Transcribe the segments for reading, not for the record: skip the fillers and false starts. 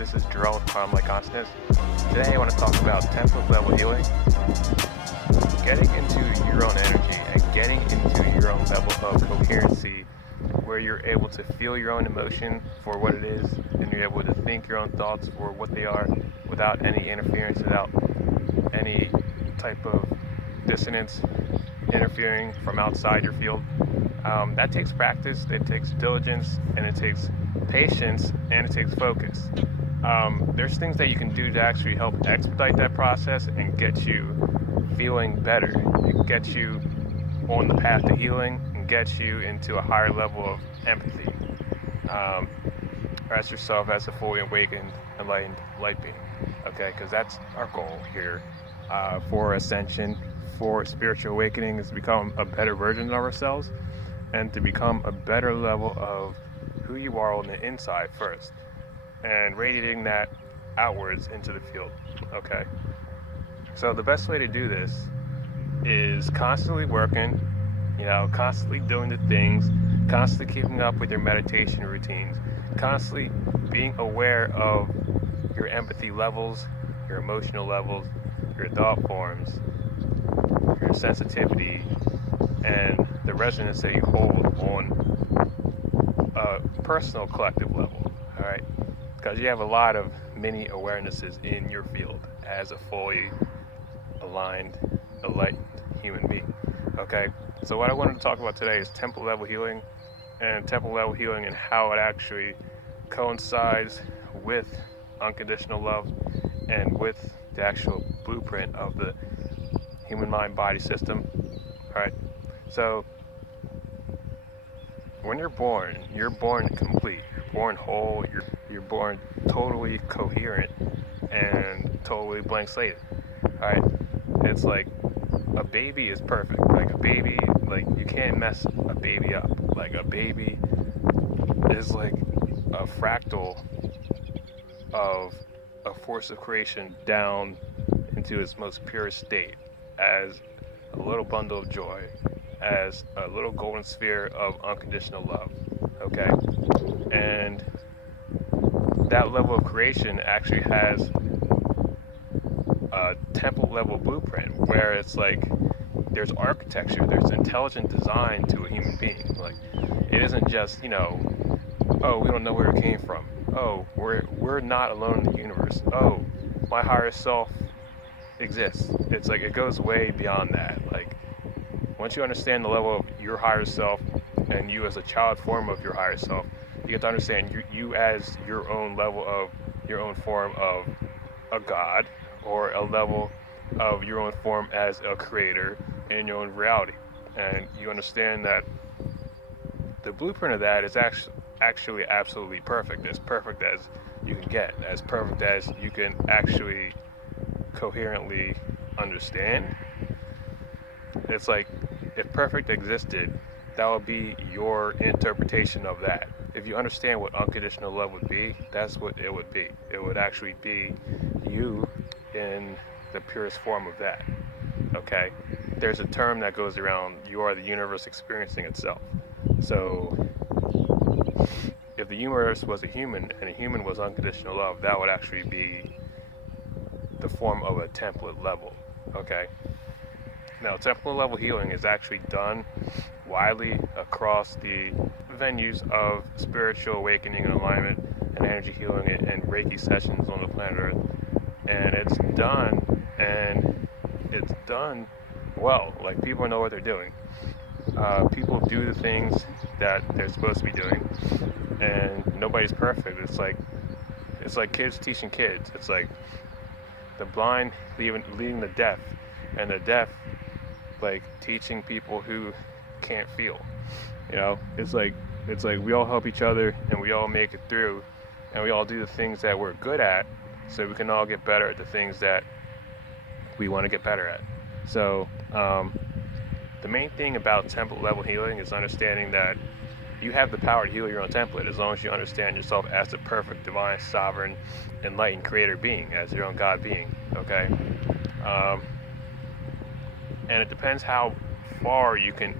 This is Jerome from Like Consciousness. Today I want to talk about template level healing, getting into your own energy and getting into your own level of coherency where you're able to feel your own emotion for what it is and you're able to think your own thoughts for what they are without any interference, without any type of dissonance interfering from outside your field. That takes practice, it takes diligence, and it takes patience, and it takes focus. There's things that you can do to actually help expedite that process and get you feeling better, and get you on the path to healing, and get you into a higher level of empathy. As yourself as a fully awakened, enlightened light being. Okay, because that's our goal here for ascension, for spiritual awakening, is to become a better version of ourselves and to become a better level of who you are on the inside first and radiating that outwards into the field. Okay, so the best way to do this is constantly working, constantly doing the things, constantly keeping up with your meditation routines, constantly being aware of your empathy levels, your emotional levels, your thought forms, your sensitivity, and the resonance that you hold on a personal collective level. All right, because you have a lot of mini awarenesses in your field as a fully aligned, enlightened human being. Okay, so what I wanted to talk about today is temple level healing, and how it actually coincides with unconditional love and with the actual blueprint of the human mind body system. All right, so when you're born complete, you're born whole, you're born totally coherent and totally blank slate. All right, it's like a baby is perfect. Like a baby, like you can't mess a baby up. Like a baby is like a fractal of a force of creation down into its most purest state as a little bundle of joy, as a little golden sphere of unconditional love. Okay, and that level of creation actually has a temple level blueprint where it's like there's architecture, there's intelligent design to a human being. Like it isn't just oh, we don't know where it came from. Oh, we're not alone in the universe. Oh, my higher self exists. It's like it goes way beyond that. Like once you understand the level of your higher self and you as a child form of your higher self, you get to understand you as your own level of your own form of a god, or a level of your own form as a creator in your own reality. And you understand that the blueprint of that is actually absolutely perfect, as perfect as you can get, as perfect as you can actually coherently understand. It's like if perfect existed, that would be your interpretation of that. If you understand what unconditional love would be, that's what it would be. It would actually be you in the purest form of that. Okay? There's a term that goes around, you are the universe experiencing itself. So if the universe was a human and a human was unconditional love, that would actually be the form of a template level. Okay? Now, template level healing is actually done widely across the venues of spiritual awakening and alignment and energy healing and Reiki sessions on the planet Earth. And it's done well. Like people know what they're doing. People do the things that they're supposed to be doing, and nobody's perfect. It's like kids teaching kids. It's like the blind leading the deaf, and the deaf like teaching people who can't feel. It's like we all help each other and we all make it through, and we all do the things that we're good at, so we can all get better at the things that we want to get better at. So the main thing about template level healing is understanding that you have the power to heal your own template as long as you understand yourself as the perfect, divine, sovereign, enlightened creator being, as your own God being. Okay, and it depends how far you can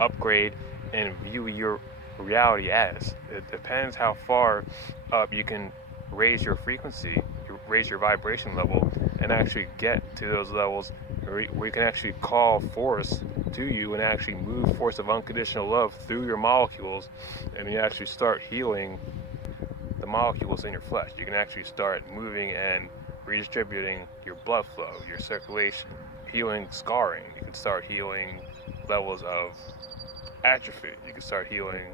upgrade and view your reality as. It depends how far up you can raise your frequency, raise your vibration level, and actually get to those levels where you can actually call force to you and actually move force of unconditional love through your molecules, and you actually start healing the molecules in your flesh. You can actually start moving and redistributing your blood flow, your circulation, healing scarring. You can start healing levels of atrophy. You can start healing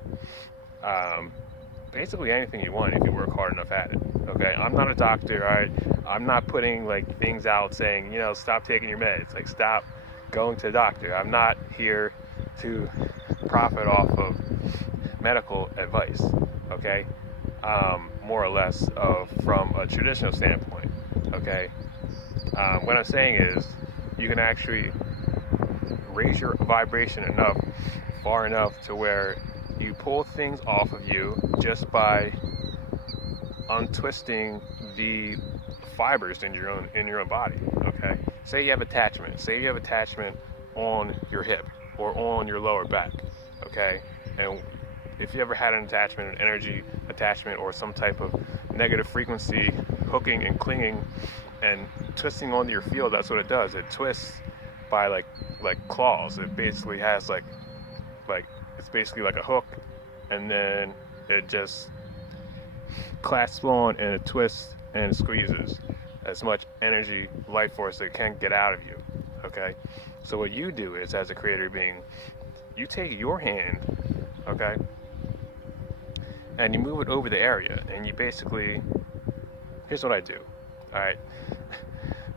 basically anything you want if you work hard enough at it. Okay, I'm not a doctor. I'm not putting like things out saying, stop taking your meds, like stop going to the doctor. I'm not here to profit off of medical advice. Okay, more or less from a traditional standpoint. Okay, what I'm saying is you can actually raise your vibration far enough to where you pull things off of you just by untwisting the fibers in your own body. Okay, say you have attachment on your hip or on your lower back. Okay, and if you ever had an attachment, an energy attachment, or some type of negative frequency hooking and clinging and twisting onto your field, that's what it does. It twists by like claws. It basically has like it's basically like a hook, and then it just clasps on and it twists and squeezes as much energy, life force that can get out of you. Okay, so what you do is, as a creator being, you take your hand, okay, and you move it over the area, and you basically, here's what I do. All right,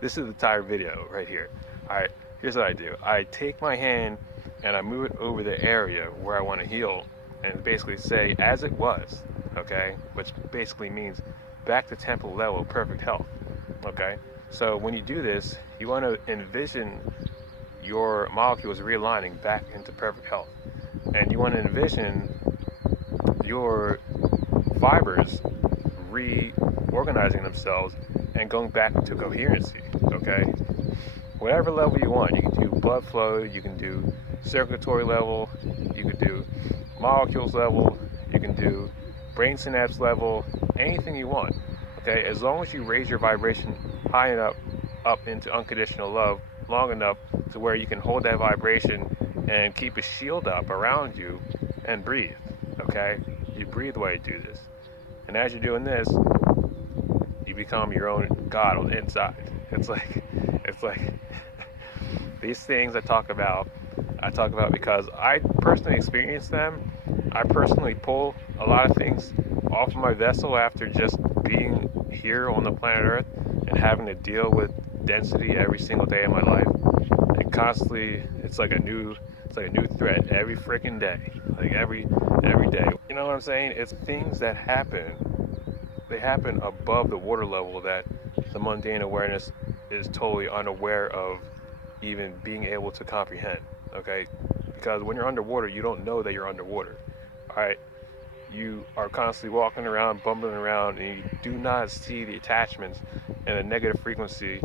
this is the entire video right here. All right, here's what I do. I take my hand and I move it over the area where I want to heal, and basically say, as it was, okay, which basically means back to temple level perfect health. Okay, so when you do this, you want to envision your molecules realigning back into perfect health, and you want to envision your fibers reorganizing themselves and going back to coherency. Okay, whatever level you want. You can do blood flow, you can do circulatory level, you can do molecules level, you can do brain synapse level, anything you want. Okay, as long as you raise your vibration high enough up into unconditional love long enough to where you can hold that vibration and keep a shield up around you and breathe. Okay, you breathe while you do this, and as you're doing this, you become your own God on the inside. It's like these things I talk about because I personally experienced them. I personally pull a lot of things off of my vessel after just being here on the planet Earth and having to deal with density every single day of my life. And constantly, it's like a new threat every freaking day, like every day. You know what I'm saying? It's things that happen. They happen above the water level that the mundane awareness is totally unaware of even being able to comprehend. Okay, because when you're underwater, you don't know that you're underwater. All right, you are constantly walking around, bumbling around, and you do not see the attachments and the negative frequency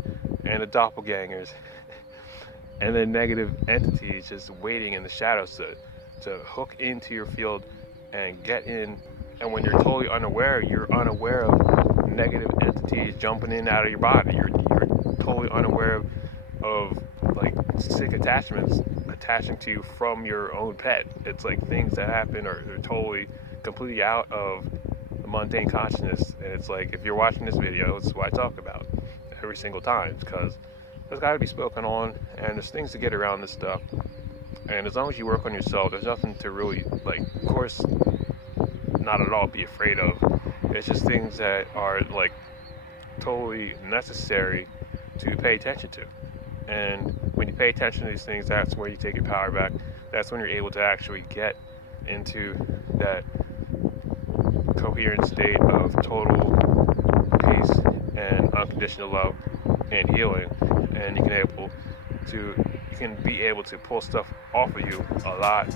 and the doppelgangers and the negative entities just waiting in the shadows to hook into your field and get in. And when you're totally unaware, you're unaware of negative entities jumping in and out of your body. You're totally unaware of like sick attachments attaching to you from your own pet. It's like things that happen are totally completely out of the mundane consciousness. And it's like, if you're watching this video, it's what I talk about every single time, because there's got to be spoken on, and there's things to get around this stuff. And as long as you work on yourself, there's nothing to really, like, of course, not at all be afraid of. It's just things that are like totally necessary to pay attention to. And when you pay attention to these things, that's where you take your power back. That's when you're able to actually get into that coherent state of total peace and unconditional love and healing. And you can be able to pull stuff off of you a lot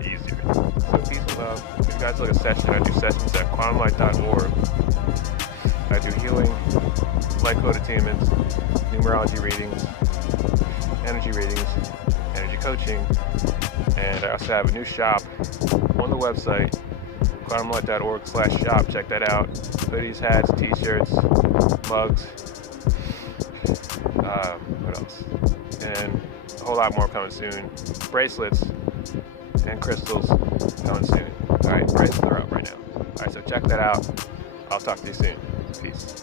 easier. So peace and love. If you guys like a session, I do sessions at quantumlight.org. I do healing, light code attainments, numerology readings, energy readings, energy coaching, and I also have a new shop on the website, quantumlight.org/shop. Check that out. Hoodies, hats, t-shirts, mugs. What else? And a whole lot more coming soon. Bracelets and crystals coming soon. All right, bracelets are up right now. All right, so check that out. I'll talk to you soon. Peace.